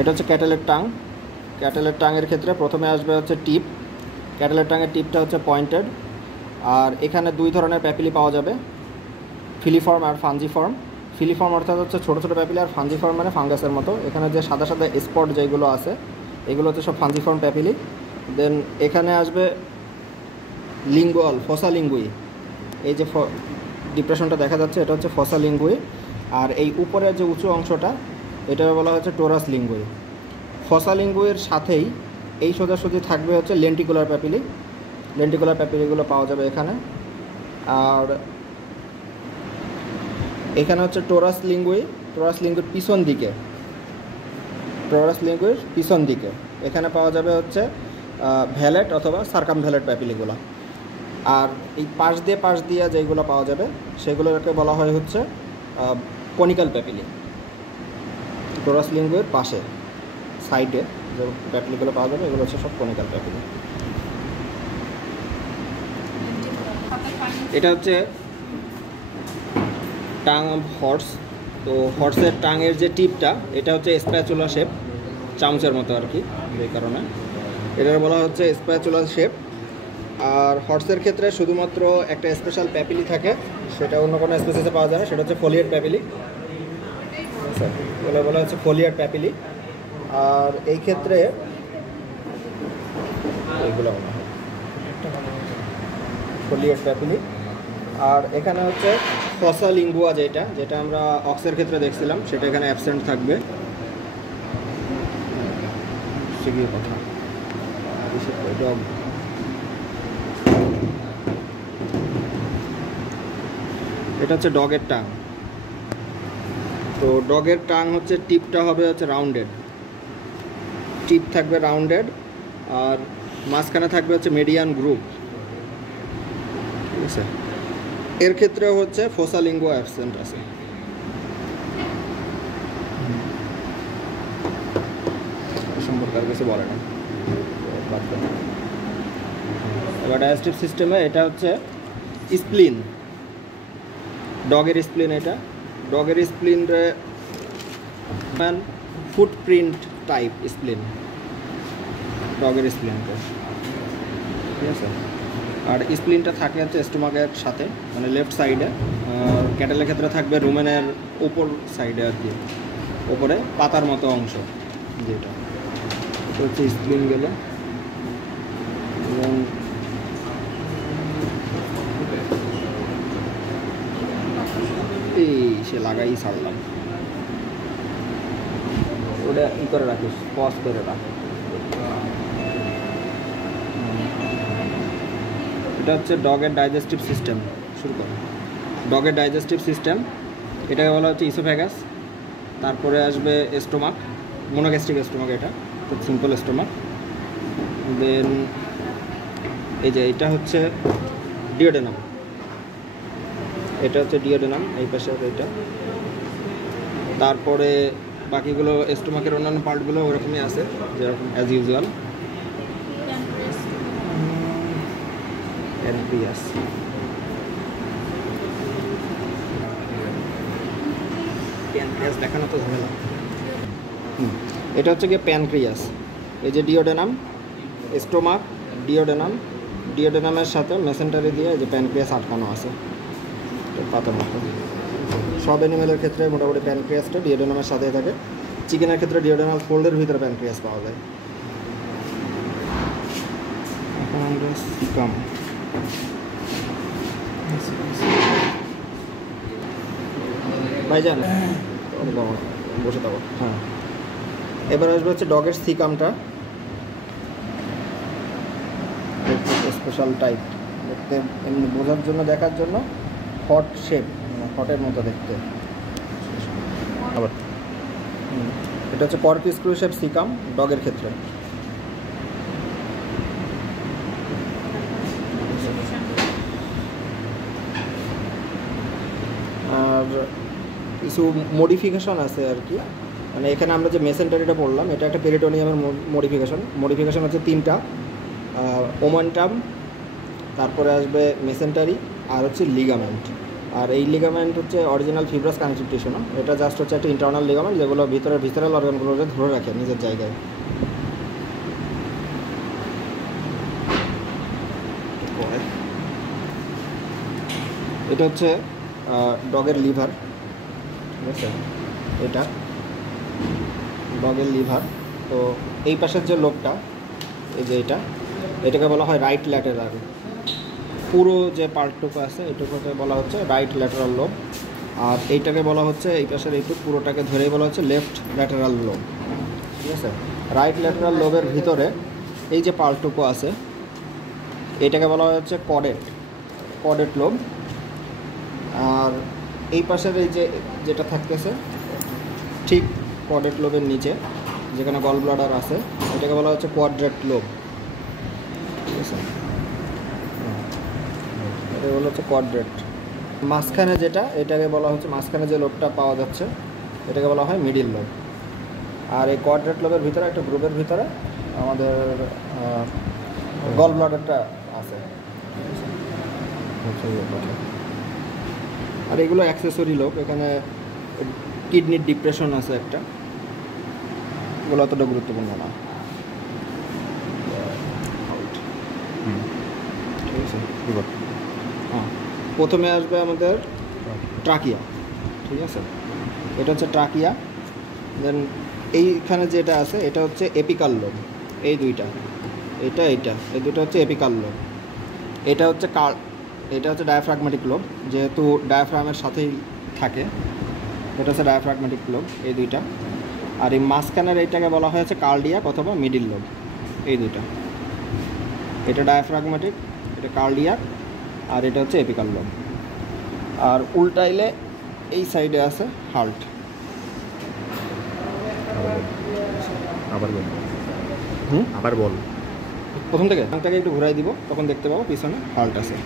এটা হচ্ছে ক্যাটেলের টাং। ক্যাটেলের টাঙের ক্ষেত্রে প্রথমে আসবে হচ্ছে টিপ। ক্যাটেলের টাঙের টিপটা হচ্ছে পয়েন্টেড, আর এখানে দুই ধরনের প্যাপিলি পাওয়া যাবে, ফিলিফর্ম আর ফাঞ্জিফর্ম। ফিলিফর্ম অর্থাৎ হচ্ছে ছোটো ছোটো প্যাপিলি, আর ফাঞ্জিফর্ম মানে ফাঙ্গাসের মতো। এখানে যে সাদা সাদা স্পট যেগুলো আছে এগুলো হচ্ছে সব ফাঞ্জিফর্ম প্যাপিলি। দেন এখানে আসবে লিঙ্গুয়াল, ফসা লিঙ্গুই। এই যে ডিপ্রেশনটা দেখা যাচ্ছে এটা হচ্ছে ফসা লিঙ্গুই, আর এই উপরের যে উঁচু অংশটা এটা বলা হচ্ছে টোরাস লিঙ্গুই। ফসা লিঙ্গুইয়ের সাথেই এই সোজাসুজি থাকবে হচ্ছে লেন্টিকুলার প্যাপিলি। লেন্টিকুলার প্যাপিলিগুলো পাওয়া যাবে এখানে। আর এখানে হচ্ছে টোরাস লিঙ্গুই। টোরাস লিঙ্গুইর পিছন দিকে, টোরাস লিঙ্গুইর পিছন দিকে এখানে পাওয়া যাবে হচ্ছে ভ্যালেট অথবা সার্কামভ্যালেট প্যাপিলিগুলো। আর এই পাশ দিয়ে যেগুলো পাওয়া যাবে সেগুলোকে বলা হয় হচ্ছে কনিক্যাল প্যাপিলি। টোরাস লিঙ্গুইয়ের পাশে সাইডে যে প্যাপিলিগুলো পাওয়া যাবে এগুলো হচ্ছে সব কনিক্যাল প্যাপিলি। এটা হচ্ছে টাং অফ হর্স। তো হর্সের টাঙের যে টিপটা এটা হচ্ছে স্প্যাচুলা শেপ, চামচের মতো আর কি, এই কারণে এটার বলা হচ্ছে স্প্যাচুলা শেপ। আর হর্সের ক্ষেত্রে শুধুমাত্র একটা স্পেশাল প্যাপিলি থাকে, সেটা অন্য কোনো স্পেসিসে পাওয়া যায় না, সেটা হচ্ছে ফোলিয়েট প্যাপিলি। বলা হচ্ছে ফোলিয়েট প্যাপিলি। আর এই ক্ষেত্রে এইগুলো মনে হয় ফোলিয়েট প্যাপিলি। আর এখানে হচ্ছে ফসা লিঙ্গুয়া, যেটা আমরা অক্সের ক্ষেত্রে দেখছিলাম, সেটা এখানে অ্যাবসেন্ট থাকবে। কথা এটা হচ্ছে ডগের টাং। তো ডগের টাং হচ্ছে টিপটা হবে হচ্ছে রাউন্ডেড, টিপ থাকবে রাউন্ডেড, আর মাঝখানে থাকবে হচ্ছে মিডিয়ান গ্রুপ, ঠিক আছে। এর ক্ষেত্রে হচ্ছে ফসা লিঙ্গুয়া অ্যাবসেন্ট আছে। সম্পর্কে আর কিছু বলে না। এবার ডাইজেস্টিভ সিস্টেমে এটা হচ্ছে স্প্লিন, ডগের স্প্লিন। এটা ডগের স্প্লিন রে ফুটপ্রিন্ট টাইপ স্প্লিন, ডগের স্প্লিনটা, ঠিক আছে। আর স্প্লিনটা থাকে হচ্ছে স্টোমাকের সাথে, মানে লেফট সাইডে। আর ক্যাটেলের ক্ষেত্রে থাকবে রুমেনের ওপর সাইডে আর কি, ওপরে পাতার মতো অংশ, যেটা হচ্ছে স্প্লিন গেল। এবং এই সে লাগাই ছাড়লাম, ওটা ই করে রাখিস, পজ করে রাখ। এটা হচ্ছে ডগের ডাইজেস্টিভ সিস্টেম। শুরু করো। ডগের ডাইজেস্টিভ সিস্টেম, এটাকে বলা হচ্ছে ইসোফ্যাগাস। তারপরে আসবে স্টোমাক, মোনোগ্যাস্ট্রিক স্টোমাক, এটা তো সিম্পল স্টোমাক। দেন এই যে এটা হচ্ছে ডিওডেনাম, এটা হচ্ছে ডিওডেনাম, এই পাশে এটা। তারপরে বাকিগুলো স্টোমাকের অন্যান্য পার্টগুলো ওরকমই আছে, যেরকম অ্যাজ ইউজুয়াল। প্যানক্রিয়াস, প্যানক্রিয়াস দেখানো তো ঝামেলা। এটা হচ্ছে গিয়ে প্যানক্রিয়াস। এই যে ডিওডেনাম, স্টোমাক, ডিওডেনাম, ডিওডেনামের সাথে মেসেন্টারি দিয়ে এই যে প্যানক্রিয়াস আটকানো আছে পাতার মতো। সব অ্যানিমেলের ক্ষেত্রে মোটামুটি প্যানক্রিয়াসটা ডিওডেনামের সাথেই থাকে। চিকেনের ক্ষেত্রে ডিওডেনাল ফোল্ডের ভিতরে প্যানক্রিয়াস পাওয়া যায়। এখন আমরা সিকাম, ভাইজান বসে থাকো। হ্যাঁ, এবার আসবে হচ্ছে ডগের সিকামটা, স্পেশাল টাইপ, দেখতে এমনি বোঝার জন্য, দেখার জন্য হট শেপ, হটের মতো দেখতে। আবার এটা হচ্ছে কর্কিস্ক্রু শেপ সিকাম ডগের ক্ষেত্রে। আর কিছু মডিফিকেশন আছে আর কি, মানে এখানে আমরা যে মেসেন্টারিটা পড়লাম এটা একটা পেরিটোনিয়ামের মডিফিকেশন হচ্ছে তিনটা, ওমেন্টাম, তারপরে আসবে মেসেন্টারি, আর হচ্ছে লিগামেন্ট। আর এই লিগামেন্ট হচ্ছে অরিজিনাল ফিব্রাস কানেকটিভ টিস্যু না, এটা জাস্ট হচ্ছে একটা ইন্টারনাল লিগামেন্ট যেগুলো ভিতরের অর্গানগুলোকে ধরে রাখে নিজের জায়গায়। এটা হচ্ছে ডগের লিভার, ঠিক আছে, এটা ডগের লিভার। তো এই পাশের যে লোবটা, এই যে এটাকে বলা হয় রাইট ল্যাটেরাল। পুরো যে পার্টটুকু আছে এটুকুকে বলা হচ্ছে রাইট ল্যাটেরাল লোব, আর এইটাকে বলা হচ্ছে এই পাশের এইটুকু পুরোটাকে ধরেই বলা হচ্ছে লেফট ল্যাটেরাল লোব, ঠিক আছে। রাইট ল্যাটেরাল লোবের ভিতরে এই যে পার্টটুকু আছে এটাকে বলা হচ্ছে কডেট লোব। আর এই পাশের এই যেটা থাকতেছে ঠিক কডেট লোবের নিচে যেখানে গল ব্লাডার আছে এটাকে বলা হচ্ছে কোয়াড্রেট লোব, ঠিক আছে। এটা বলা হচ্ছে কোয়াড্রেট। মাঝখানে এটাকে বলা হচ্ছে, মাঝখানে যে লোবটা পাওয়া যাচ্ছে এটাকে বলা হয় মিডিল লোব। আর এই কোয়াড্রেট লোবের ভিতরে একটা গ্রুপের ভিতরে আমাদের গল ব্লাডারটা আছে। আর এগুলো অ্যাক্সেসরি লোব, এখানে কিডনির ডিপ্রেশন আছে একটা, এগুলো অতটা গুরুত্বপূর্ণ না, ঠিক আছে। হ্যাঁ, প্রথমে আসবে আমাদের ট্রাকিয়া, ঠিক আছে, এটা হচ্ছে ট্রাকিয়া। দেন এইখানে যেটা আছে এটা হচ্ছে এপিকাল লোব, এই দুইটা, এই দুটো হচ্ছে এপিকাল লোব। এটা হচ্ছে ডায়াফ্রাগমেটিক লোব, যেহেতু ডায়াফ্রামের সাথেই থাকে, এটা হচ্ছে ডায়াফ্রাগমেটিক লোব, এই দুইটা। আর এই মাঝখানের এইটাকে বলা হয়েছে কার্ডিয়াক অথবা মিডিল লোব, এই দুইটা। এটা ডায়াফ্রাগমেটিক, এটা কার্ডিয়াক, আর এটা হচ্ছে এপিকাল লোব। আর উল্টাইলে এই সাইডে আছে হার্ট। আবার বল প্রথম থেকে একটু ঘুরাই দিব, তখন দেখতে পাবো পিছনে হার্ট আছে।